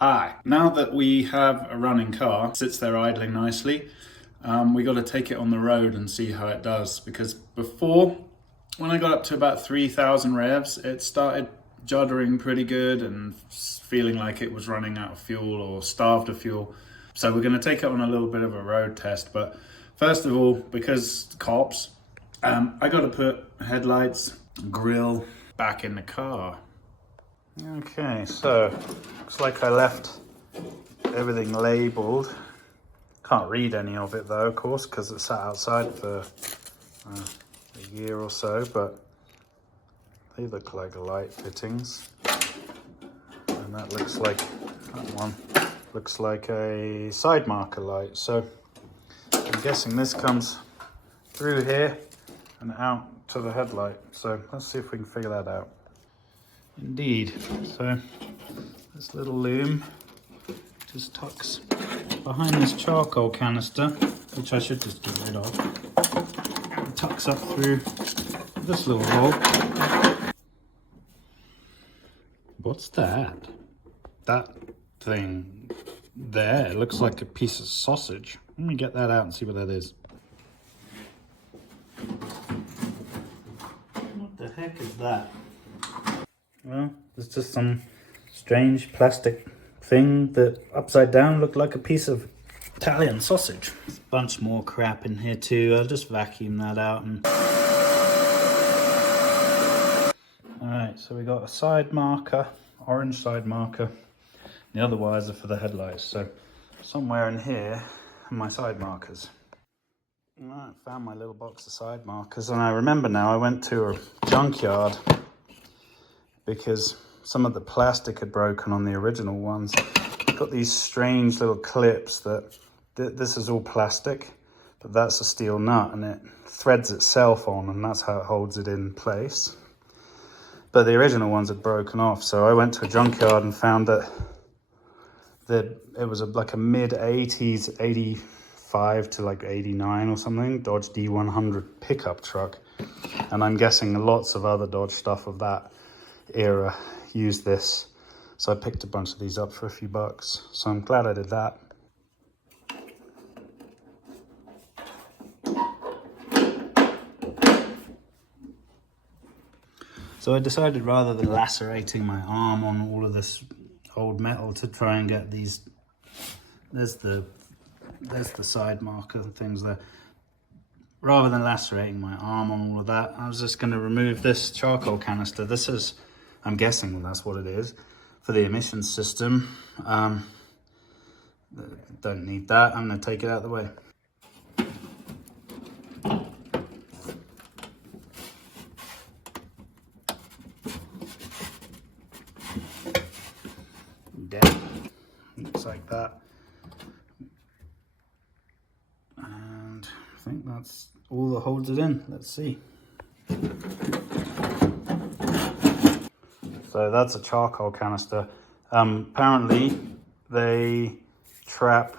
Hi. Now that we have a running car, sits there idling nicely, we got to take it on the road and see how it does. Because before, when I got up to about 3,000 revs, it started juddering pretty good and feeling like it was running out of fuel or starved of fuel. So we're going to take it on a little bit of a road test. But first of all, because cops, I got to put headlights, grille back in the car. Okay, so looks like I left everything labeled. Can't read any of it though, of course, because it sat outside for a year or so, but they look like light fittings. And that looks like, that one looks like a side marker light. So I'm guessing this comes through here and out to the headlight. So let's see if we can figure that out. Indeed, so this little loom just tucks behind this charcoal canister, which I should just get rid of, and tucks up through this little hole. What's that? That thing there, it looks like a piece of sausage. Let me get that out and see what that is. What the heck is that? Well, it's just some strange plastic thing that upside down looked like a piece of Italian sausage. There's a bunch more crap in here too. I'll just vacuum that out. Alright, so we got a side marker, orange side marker. The other wires are for the headlights. So somewhere in here are my side markers. Alright, found my little box of side markers, and I remember now I went to a junkyard because some of the plastic had broken on the original ones. Got these strange little clips that, this is all plastic, but that's a steel nut and it threads itself on, and that's how it holds it in place. But the original ones had broken off, so I went to a junkyard and found that it was like a mid-80s, 85 to like 89 or something, Dodge D100 pickup truck. And I'm guessing lots of other Dodge stuff of that era used this, so I picked a bunch of these up for a few bucks, so I'm glad I did that. So I decided, rather than lacerating my arm on all of this old metal, to try and get these, there's the side marker and things there. Rather than lacerating my arm on all of that, I was just going to remove this charcoal canister. This is, I'm guessing that's what it is, for the emissions system. Don't need that. I'm going to take it out of the way. Down. Looks like that. And I think that's all that holds it in. Let's see. So that's a charcoal canister. Apparently they trap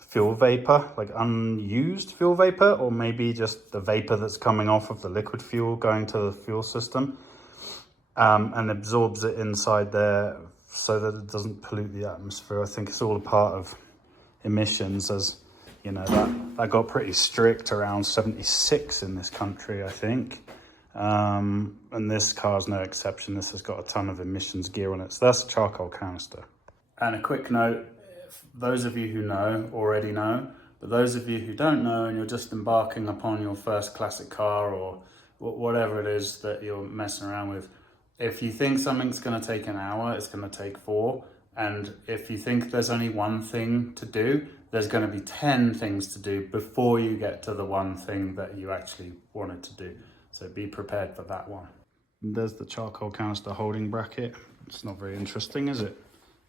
fuel vapor, like unused fuel vapor, or maybe just the vapor that's coming off of the liquid fuel going to the fuel system, and absorbs it inside there so that it doesn't pollute the atmosphere. I think it's all a part of emissions, as you know, that got pretty strict around 76 in this country, I think. And this car's no exception. This has got a ton of emissions gear on it. So that's a charcoal canister. And a quick note, those of you who know already know, but those of you who don't know and you're just embarking upon your first classic car or whatever it is that you're messing around with, if you think something's going to take an hour, it's going to take 4. And if you think there's only one thing to do, there's going to be 10 things to do before you get to the one thing that you actually wanted to do. So be prepared for that one. And there's the charcoal canister holding bracket. It's not very interesting, is it?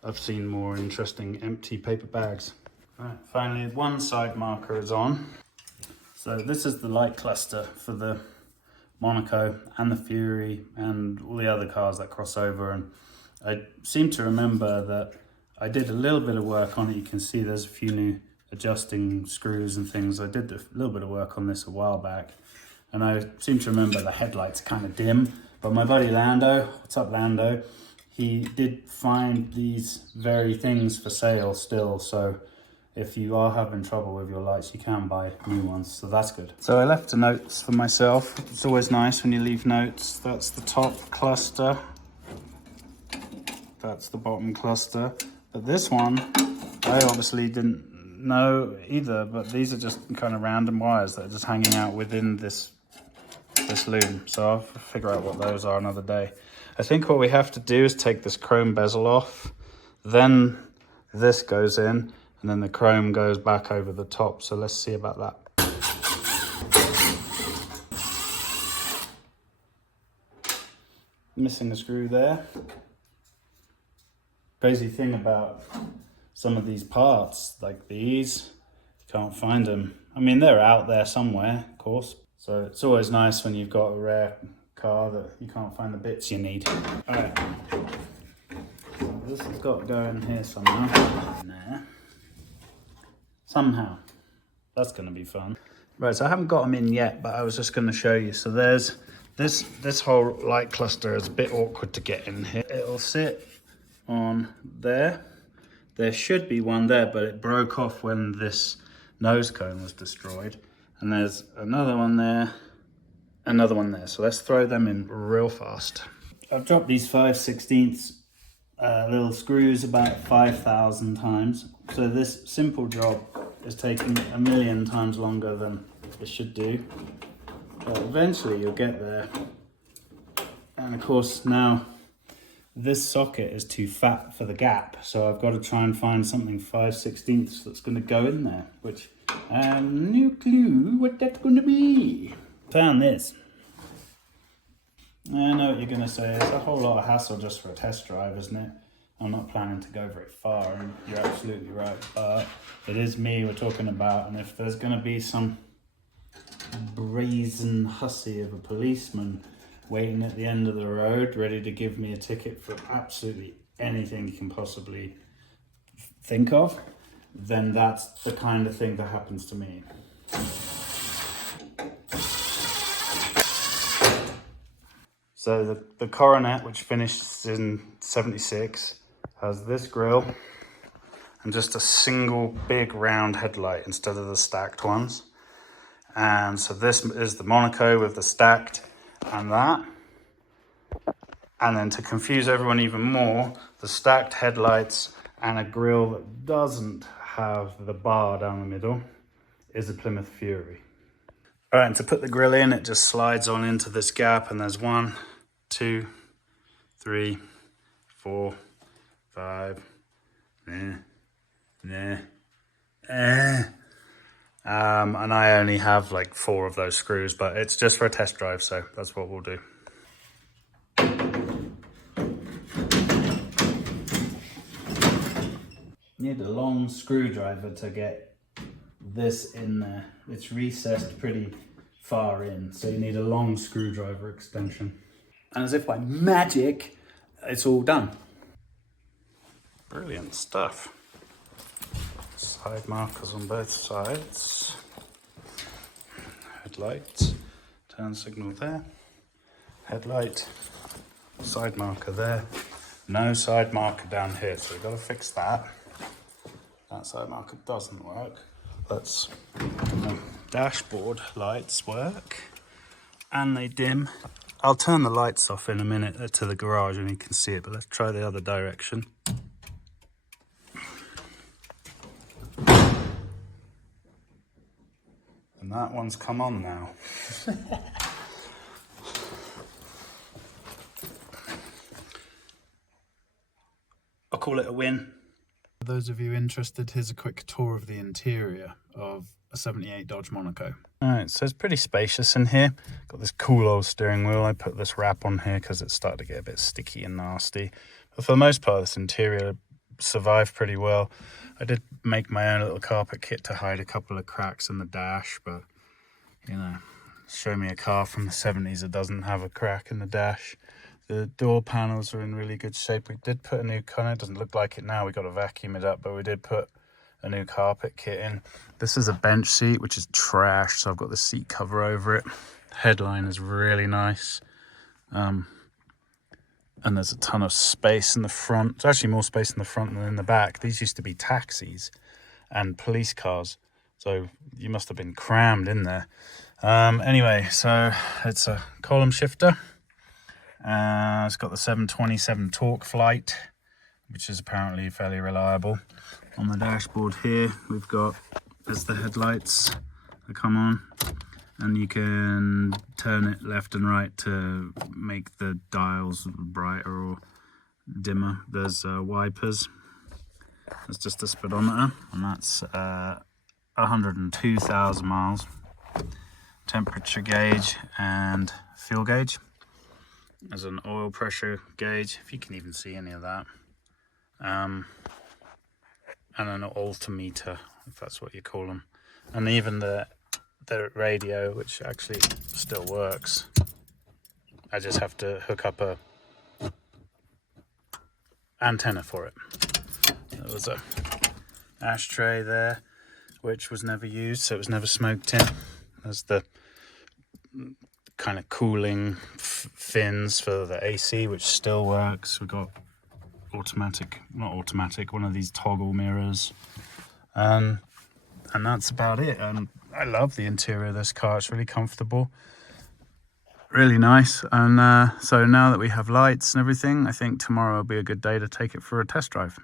I've seen more interesting empty paper bags. All right, finally, one side marker is on. So this is the light cluster for the Monaco and the Fury and all the other cars that cross over. And I seem to remember that I did a little bit of work on it. You can see there's a few new adjusting screws and things. I did a little bit of work on this a while back. And I seem to remember the headlights kind of dim. But my buddy Lando, what's up Lando? he did find these very things for sale still, so if you are having trouble with your lights, you can buy new ones, so that's good. So I left the notes for myself. It's always nice when you leave notes. That's the top cluster. That's the bottom cluster. But this one, I obviously didn't know either, but these are just kind of random wires that are just hanging out within this loom. So I'll figure out what those are another day. I think what we have to do is take this chrome bezel off, then this goes in, and then the chrome goes back over the top. So let's see about that. Missing a screw there. Crazy thing about some of these parts, like these, you can't find them. I mean, they're out there somewhere, of course. So it's always nice when you've got a rare car that you can't find the bits you need. All right, so this has got to go in here somehow. Nah. Somehow. That's going to be fun. Right, so I haven't got them in yet, but I was just going to show you. So there's this whole light cluster is a bit awkward to get in here. It'll sit on there. There should be one there, but it broke off when this nose cone was destroyed. And there's another one there, another one there. So let's throw them in real fast. I've dropped these 5/16 little screws about 5,000 times. So this simple job is taking 1,000,000 times longer than it should do. But eventually you'll get there. And of course now this socket is too fat for the gap. So I've got to try and find something 5/16 that's going to go in there, which I have no clue what that's going to be. Found this. I know what you're going to say. It's a whole lot of hassle just for a test drive, isn't it? I'm not planning to go very far, and you're absolutely right. But it is me we're talking about, and if there's going to be some brazen hussy of a policeman waiting at the end of the road, ready to give me a ticket for absolutely anything you can possibly think of, then that's the kind of thing that happens to me. So the Coronet, which finished in 76, has this grille and just a single big round headlight instead of the stacked ones. And so this is the Monaco with the stacked and that. And then to confuse everyone even more, the stacked headlights and a grille that doesn't have the bar down the middle is a Plymouth Fury. All right, and to put the grille in, it just slides on into this gap, and there's 1, 2, 3, 4, 5, and I only have like 4 of those screws, but it's just for a test drive, so that's what we'll do. You need a long screwdriver to get this in there. It's recessed pretty far in, so you need a long screwdriver extension. And as if by magic, it's all done. Brilliant stuff. Side markers on both sides. Headlight, turn signal there. Headlight, side marker there. No side marker down here, so we've got to fix that. That side marker doesn't work. Let's the dashboard lights work, and they dim. I'll turn the lights off in a minute to the garage and you can see it, but let's try the other direction. And that one's come on now. I'll call it a win. For those of you interested, here's a quick tour of the interior of a 78 Dodge Monaco. Alright, so it's pretty spacious in here. Got this cool old steering wheel. I put this wrap on here because it started to get a bit sticky and nasty. But for the most part, this interior survived pretty well. I did make my own little carpet kit to hide a couple of cracks in the dash, but, you know, show me a car from the 70s that doesn't have a crack in the dash. The door panels are in really good shape. We did put a new kind of, doesn't look like it now, we got to vacuum it up, but we did put a new carpet kit in. This is a bench seat, which is trash, so I've got the seat cover over it. Headline is really nice. And And there's a ton of space in the front. There's actually more space in the front than in the back. These used to be taxis and police cars, so you must have been crammed in there. Anyway, so it's a column shifter. It's got the 727 torque flight, which is apparently fairly reliable. On the dashboard here, we've got, there's the headlights that come on, and you can turn it left and right to make the dials brighter or dimmer. There's wipers. There's just a speedometer, and that's 102,000 miles. Temperature gauge and fuel gauge. There's an oil pressure gauge, if you can even see any of that. And an altimeter, if that's what you call them. And even the radio, which actually still works. I just have to hook up a antenna for it. There was a ashtray there, which was never used, so it was never smoked in. There's the kind of cooling fins for the AC, which still works. We've got one of these toggle mirrors, and that's about it. And I love the interior of this car. It's really comfortable, really nice. And so now that we have lights and everything, I think tomorrow will be a good day to take it for a test drive.